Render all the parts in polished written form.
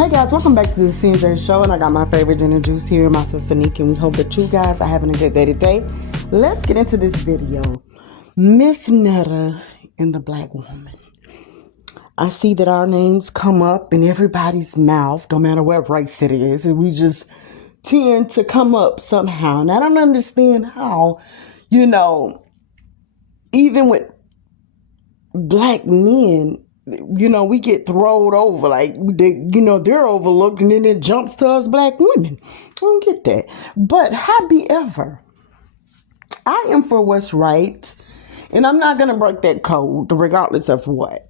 Hey guys, welcome back to the CNJ show, and I got my favorite gin and juice here, my sister Nick, and we hope that you guys are having a good day today. Let's get into this video. Miss Netta and the Black Woman. I see that our names come up in everybody's mouth, no matter what race it is, and we just tend to come up somehow. And I don't understand how, even with black men, we get thrown over, like, they're overlooked, and then it jumps to us black women. I don't get that. But however, I am for what's right, and I'm not going to break that code, regardless of what.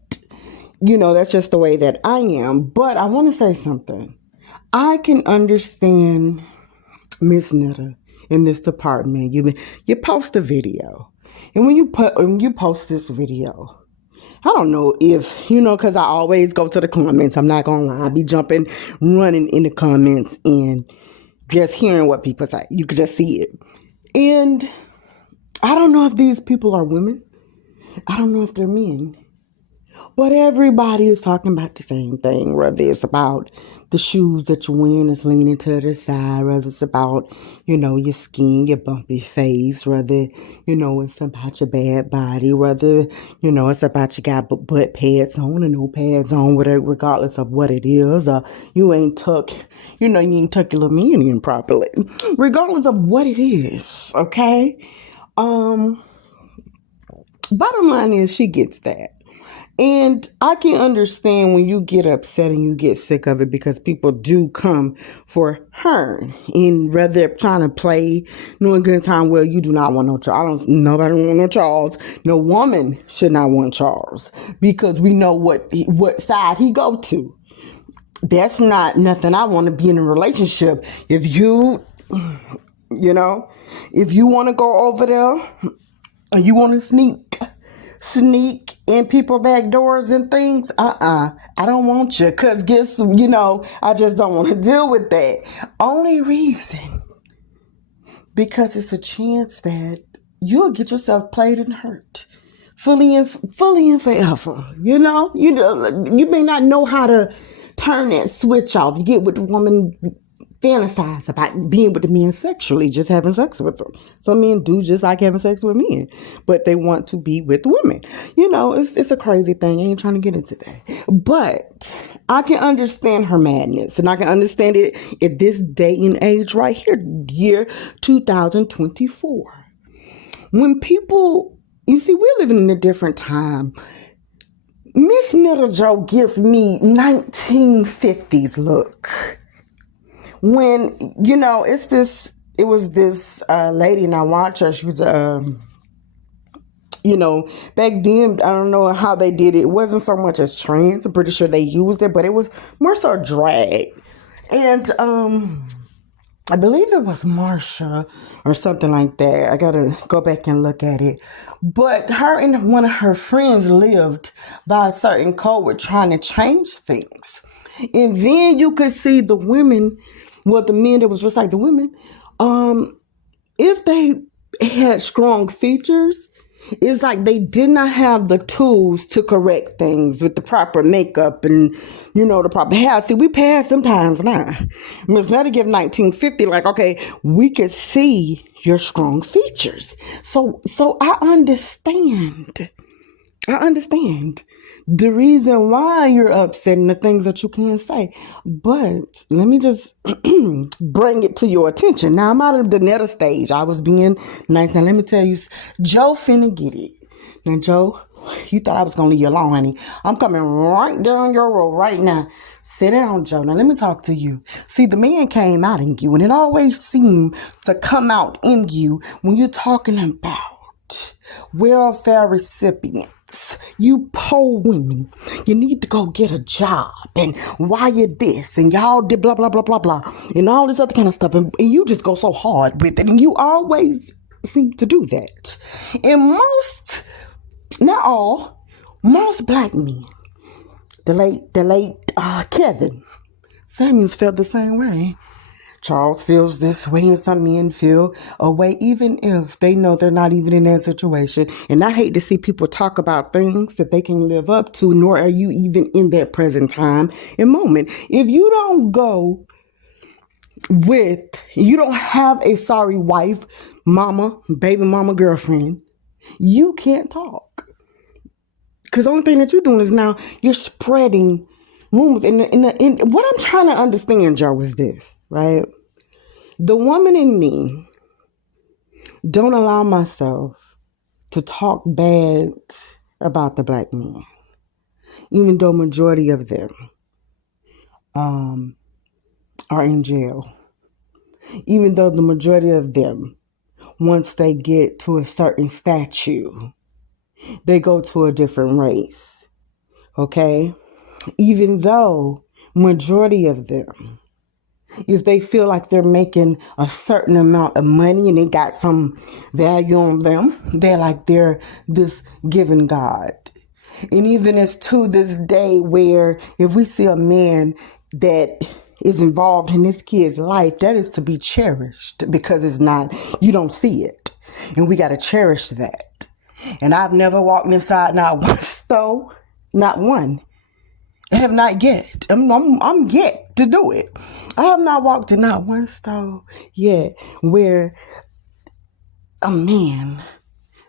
That's just the way that I am. But I want to say something. I can understand Miss Netta in this department. You post a video, and when you post this video, I don't know if, because I always go to the comments. I'm not going to lie. I be running in the comments and just hearing what people say. You could just see it. And I don't know if these people are women. I don't know if they're men. But everybody is talking about the same thing, whether it's about the shoes that you wear is leaning to the side, whether it's about, your skin, your bumpy face, whether, it's about your bad body, whether, it's about you got butt pads on or no pads on, whatever, regardless of what it is, or you ain't tuck your little man in properly, regardless of what it is, okay? Bottom line is she gets that. And I can understand when you get upset and you get sick of it, because people do come for her. And rather they're trying to play, knowing good time, well, you do not want no Charles. Nobody want no Charles. No woman should not want Charles, because we know what side he go to. That's not nothing I want to be in a relationship. If you want to go over there and you want to sneak in people back doors and things, I don't want you, because I just don't want to deal with that. Only reason, because it's a chance that you'll get yourself played and hurt fully and forever. You may not know how to turn that switch off. You get with the woman, fantasize about being with the men sexually, just having sex with them. Some men do just like having sex with men, but they want to be with women. It's a crazy thing. I ain't trying to get into that. But I can understand her madness, and I can understand it at this day and age right here, year 2024. When people, we're living in a different time. Miss Netta Joe gives me 1950s look. When, it was this lady, and I watched her. She was, back then, I don't know how they did it. It wasn't so much as trans. I'm pretty sure they used it, but it was more so drag. And I believe it was Marsha or something like that. I got to go back and look at it. But her and one of her friends lived by a certain code with trying to change things. And then you could see the women, the men that was just like the women, if they had strong features, it's like they did not have the tools to correct things with the proper makeup and, the proper hair. See, we passed them times now. Miss Netta give 1950, like, okay, we could see your strong features. So I understand the reason why you're upset and the things that you can't say. But let me just bring it to your attention. Now, I'm out of the Netta stage. I was being nice. Now, let me tell you, Joe finna get it. Now, Joe, you thought I was going to leave you alone, honey. I'm coming right down your road right now. Sit down, Joe. Now, let me talk to you. See, the man came out in you, and it always seemed to come out in you when you're talking about welfare recipients. You poor women, you need to go get a job, and why you this, and y'all did blah, blah, blah, blah, blah, and all this other kind of stuff, and you just go so hard with it, and you always seem to do that. And not all, most black men, the late Kevin Samuels felt the same way. Charles feels this way and some men feel a way, even if they know they're not even in that situation. And I hate to see people talk about things that they can live up to, nor are you even in that present time and moment. If you don't go with, you don't have a sorry wife, mama, baby mama, girlfriend, you can't talk. Because the only thing that you're doing is now you're spreading rumors. And what I'm trying to understand, Joe, is this, right? The woman in me don't allow myself to talk bad about the black men, even though majority of them are in jail. Even though the majority of them, once they get to a certain statue, they go to a different race. Okay? Even though majority of them, if they feel like they're making a certain amount of money and they got some value on them, they're like they're this given God. And even as to this day where if we see a man that is involved in this kid's life, that is to be cherished because it's not, you don't see it. And we got to cherish that. And I've never walked inside not one store, not one. I have not yet. I'm yet to do it. I have not walked in not one store yet where a man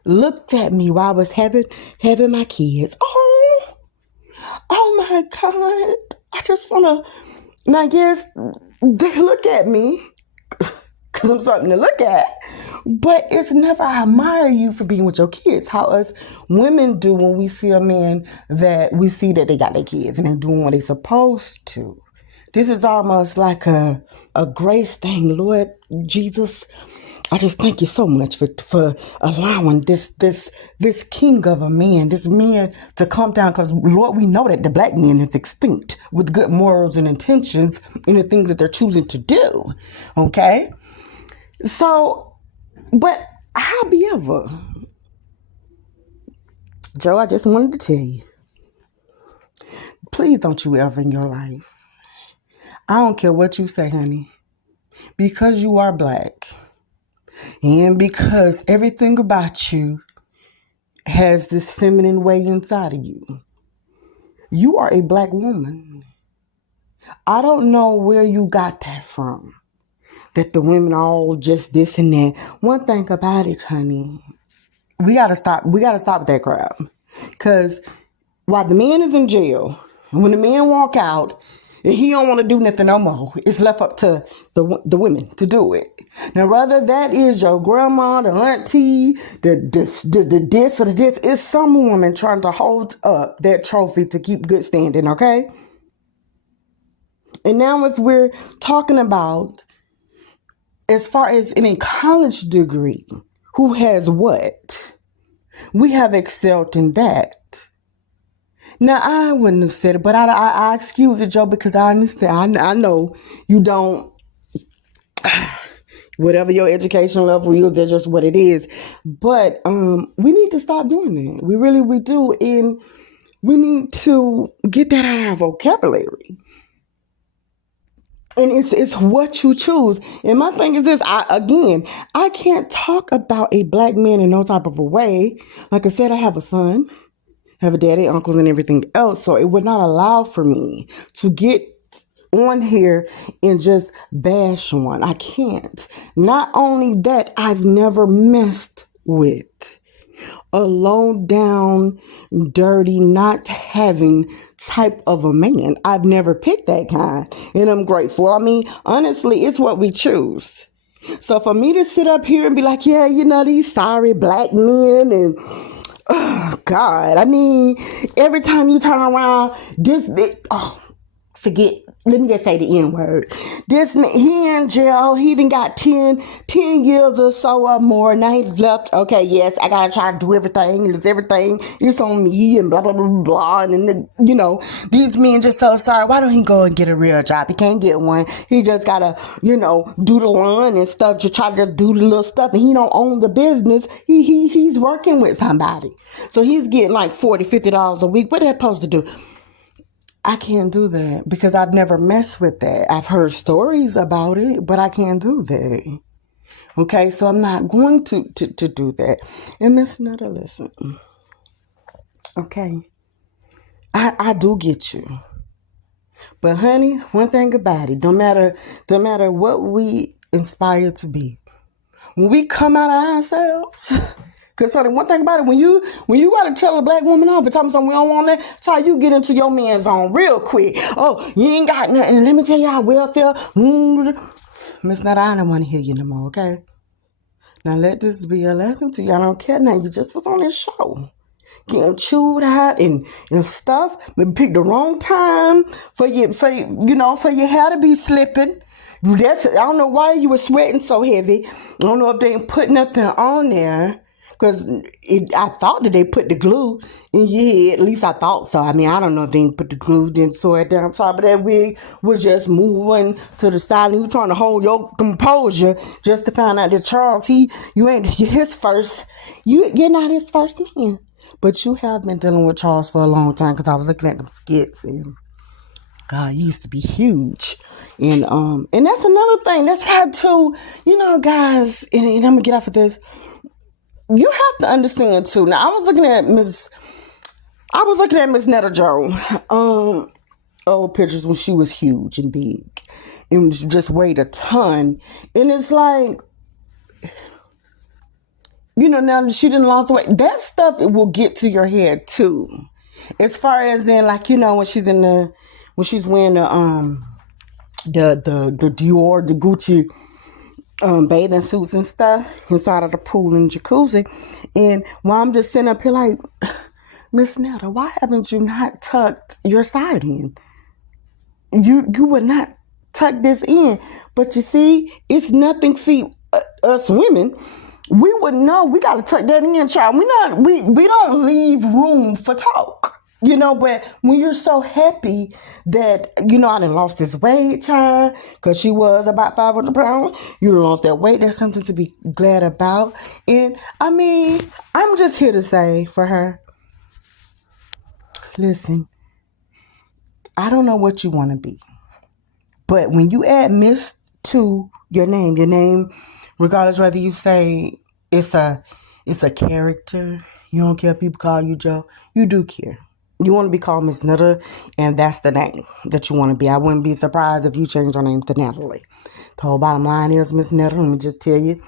looked at me while I was having my kids. Oh my God. I just want to, and I guess they look at me because I'm something to look at. But it's never, I admire you for being with your kids. How us women do when we see a man that we see that they got their kids and they're doing what they're supposed to. This is almost like a grace thing. Lord Jesus, I just thank you so much for allowing this king of a man, this man to come down. Because Lord, we know that the black man is extinct with good morals and intentions in the things that they're choosing to do. Okay? So, but however, Joe, I just wanted to tell you, please don't you ever in your life, I don't care what you say, honey, because you are black and because everything about you has this feminine way inside of you. You are a black woman. I don't know where you got that from. That the women are all just this and that. One thing about it, honey, we gotta stop that crap. Cause while the man is in jail, and when the man walk out, and he don't want to do nothing no more, it's left up to the women to do it. Now, whether that is your grandma, the auntie, the this or the this, it's some woman trying to hold up that trophy to keep good standing, okay? And now if we're talking about as far as in a college degree, who has what? We have excelled in that. Now, I wouldn't have said it, but I excuse it, Joe, because I understand. I know you don't, whatever your education level is, that's just what it is. But we need to stop doing that. We do. And we need to get that out of our vocabulary. And it's what you choose. And my thing is this, I can't talk about a black man in no type of a way. Like I said, I have a son, have a daddy, uncles, and everything else. So it would not allow for me to get on here and just bash one. I can't. Not only that, I've never messed with a low down, dirty, not having type of a man. I've never picked that kind, and I'm grateful. I mean, honestly, it's what we choose. So for me to sit up here and be like, yeah, you know, these sorry black men and oh God, I mean, every time you turn around, forget, let me just say the N word. This man, he in jail, he done got 10 years or so or more. Now he's left, okay, yes, I gotta try to do everything, and it's on me, and blah, blah, blah, blah. And then, you know, these men just so sorry. Why don't he go and get a real job? He can't get one. He just gotta, you know, do the lawn and stuff, to try to just do the little stuff, and he don't own the business. He's working with somebody. So he's getting like $40, $50 a week. What are they supposed to do? I can't do that because I've never messed with that. I've heard stories about it, but I can't do that. Okay, so I'm not going to do that. And Miss Netta, listen, okay, I do get you. But honey, one thing about it, don't matter what we inspire to be. When we come out of ourselves, cause honey, one thing about it, when you gotta tell a black woman off and tell me something we don't want that, try you get into your man's zone real quick. Oh, you ain't got nothing. Let me tell you how welfare. Miss Netta, I don't want to hear you no more, okay? Now let this be a lesson to you. I don't care now. You just was on this show. Getting chewed out and stuff. But picked the wrong time for your hair to be slipping. I don't know why you were sweating so heavy. I don't know if they didn't put nothing on there. Because I thought that they put the glue in your head. At least I thought so. I mean, I don't know if they didn't put the glue, then sew it down top of that wig. Was just moving to the side and you trying to hold your composure just to find out that Charles, you ain't his first. You're not his first man. But you have been dealing with Charles for a long time because I was looking at them skits and God, he used to be huge. And that's another thing. That's why too, guys, and I'm gonna get off of this. You have to understand too. Now I was looking at Miss Netta Joe, old pictures when she was huge and big and just weighed a ton. And it's like, now that she didn't lost weight, that stuff it will get to your head too. As far as in like, when she's wearing the Dior, the Gucci bathing suits and stuff inside of the pool and jacuzzi. And while I'm just sitting up here like, Miss Netta, why haven't you not tucked your side in? You would not tuck this in. But you see, it's nothing. See, us women, we would know we got to tuck that in, child. We don't leave room for talk. But when you're so happy that, I done lost this weight, child, because she was about 500 pounds, you lost that weight, that's something to be glad about. And, I mean, I'm just here to say for her, listen, I don't know what you want to be, but when you add Miss to your name, regardless whether you say it's a character, you don't care if people call you Joe, you do care. You want to be called Miss Netta, and that's the name that you want to be. I wouldn't be surprised if you change your name to Natalie. The whole bottom line is, Miss Netta, let me just tell you,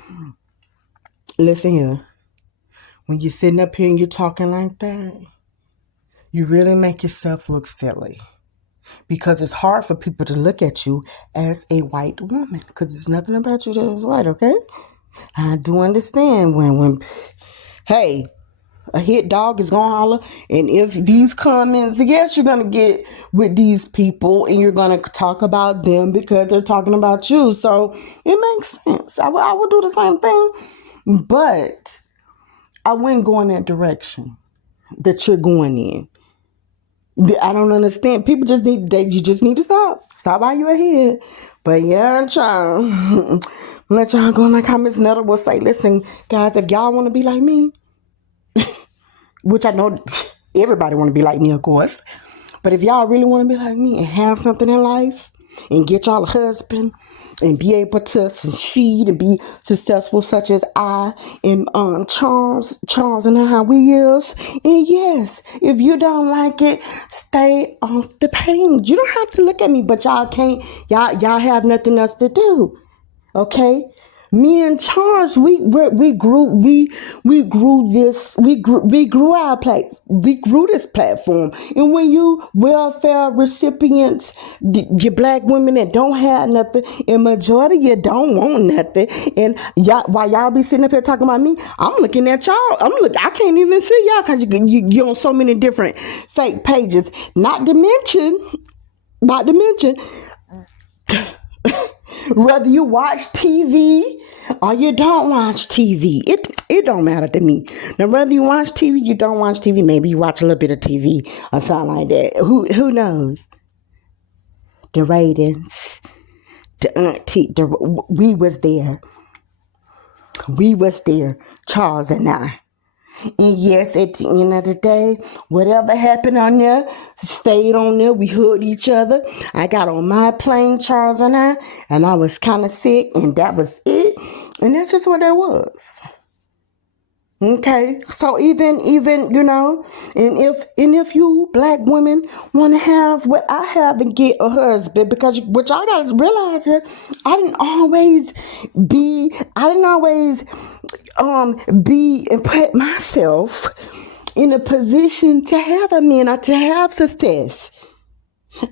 listen here. When you're sitting up here and you're talking like that, you really make yourself look silly. Because it's hard for people to look at you as a white woman. Because there's nothing about you that is white, okay? I do understand when hey, a hit dog is gonna holler, and if these comments, yes, you're gonna get with these people and you're gonna talk about them because they're talking about you. So it makes sense. I would do the same thing, but I wouldn't go in that direction that you're going in. I don't understand. People you just need to stop while you're ahead. But yeah, child, let y'all go like how Miss Netta will say, listen, guys, if y'all want to be like me, which I know everybody want to be like me, of course. But if y'all really want to be like me and have something in life and get y'all a husband and be able to succeed and be successful such as I and Charles and how we is. And yes, if you don't like it, stay off the page. You don't have to look at me, but y'all have nothing else to do. Okay? Me and Charles, we grew this platform. And when you welfare recipients, you black women that don't have nothing, and majority you don't want nothing, and while y'all be sitting up here talking about me, I'm looking at y'all. I can't even see y'all because you on so many different fake pages. Not to mention. Whether you watch TV or you don't watch TV, it don't matter to me. Now, whether you watch TV, you don't watch TV, maybe you watch a little bit of TV or something like that. Who knows? The ratings, we was there. Charles and I. And yes, at the end of the day, whatever happened on there, stayed on there. We hugged each other. I got on my plane, Charles and I was kind of sick, and that was it. And that's just what that was. Okay, so even and if you black women want to have what I have and get a husband, because what y'all gotta realize is I didn't always be and put myself in a position to have a man or to have success.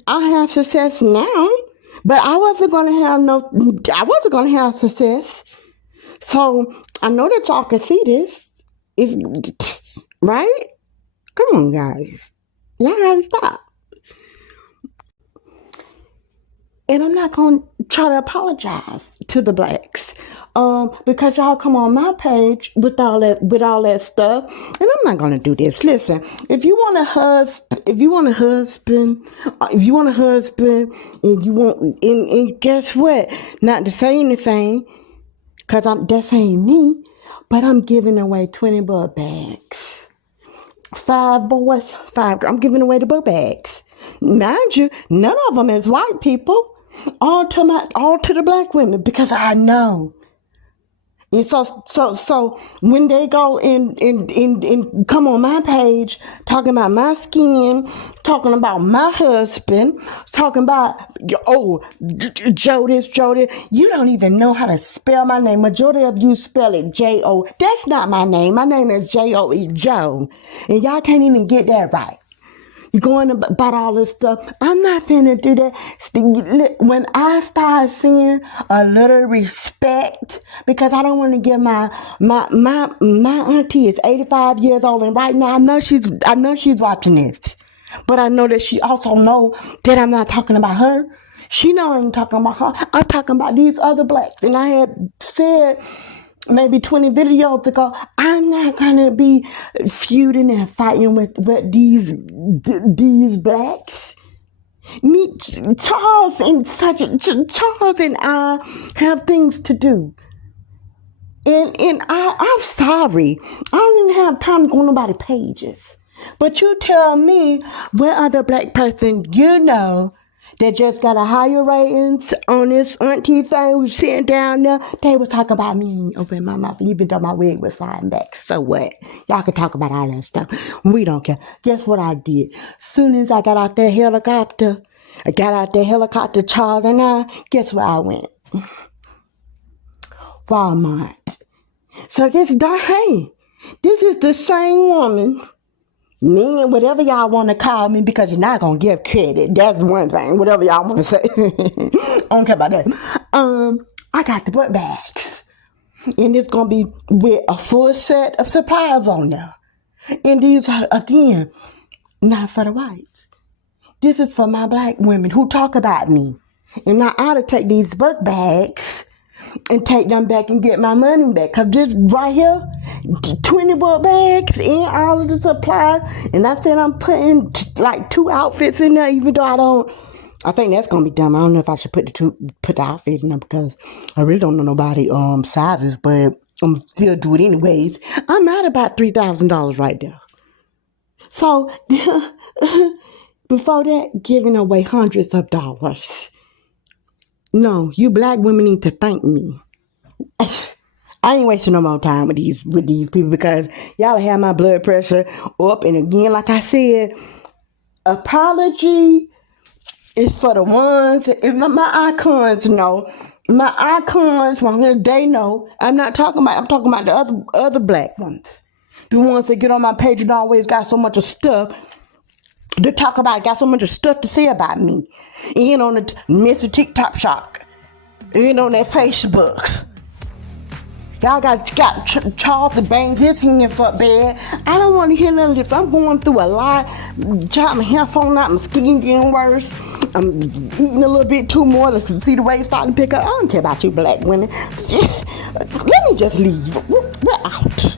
I have success now, but I wasn't gonna have success. So I know that y'all can see this. Right? Come on, guys. Y'all gotta stop. And I'm not gonna try to apologize to the blacks, because y'all come on my page with all that stuff, and I'm not gonna do this. Listen, if you want a husband, and guess what? Not to say anything, cause that ain't me. But I'm giving away 20 book bags. 5 boys, 5 girls. I'm giving away the book bags. Mind you, none of them is white people. All to the black women, because I know. And so when they go and come on my page talking about my skin, talking about my husband, talking about Jody, you don't even know how to spell my name. Majority of you spell it J-O. That's not my name. My name is J-O-E, Joe. And y'all can't even get that right. You're going about all this stuff. I'm not finna do that. When I start seeing a little respect, because I don't want to give my auntie is 85 years old, and right now I know she's watching this, but I know that she also know that I'm not talking about her. She know I'm talking about her. I'm talking about these other blacks, and I had said maybe 20 videos ago, I'm not gonna be feuding and fighting with these blacks. Charles and I have things to do. And I'm sorry. I don't even have time to go on nobody's pages. But you tell me what other black person you know that just got a higher ratings on this auntie thing who's sitting down there. They was talking about me and opening my mouth, even though my wig was sliding back. So what? Y'all can talk about all that stuff. We don't care. Guess what I did? Soon as I got out that helicopter, Charles and I, guess where I went? Walmart. So this is the same woman. Me and whatever y'all want to call me, because you're not going to give credit. That's one thing. Whatever y'all want to say. I don't care about that. I got the book bags. And it's going to be with a full set of supplies on there. And these are, again, not for the whites. This is for my black women who talk about me. And I ought to take these book bags and take them back and get my money back. Because this right here, 20 book bags and all of the supplies. And I said I'm putting like 2 outfits in there, even though I think that's going to be dumb. I don't know if I should put the outfit in there, because I really don't know nobody sizes, but I'm still do it anyways. I'm at about $3,000 right there. So before that, giving away hundreds of dollars. No, you black women need to thank me. I ain't wasting no more time with these people, because y'all have my blood pressure up. And again, like I said, apology is for the ones, if my icons know. My icons, they know. I'm talking about the other black ones. The ones that get on my page and always got so much of stuff to talk about, got so much of stuff to say about me. And on the Mr. TikTok Shock. And on that Facebook. Y'all got Charles to bang his hands up bad. I don't want to hear none of this. I'm going through a lot. Chop my hair falling out. My skin getting worse. I'm eating a little bit too more to see the weight starting to pick up. I don't care about you black women. Let me just leave. We're out.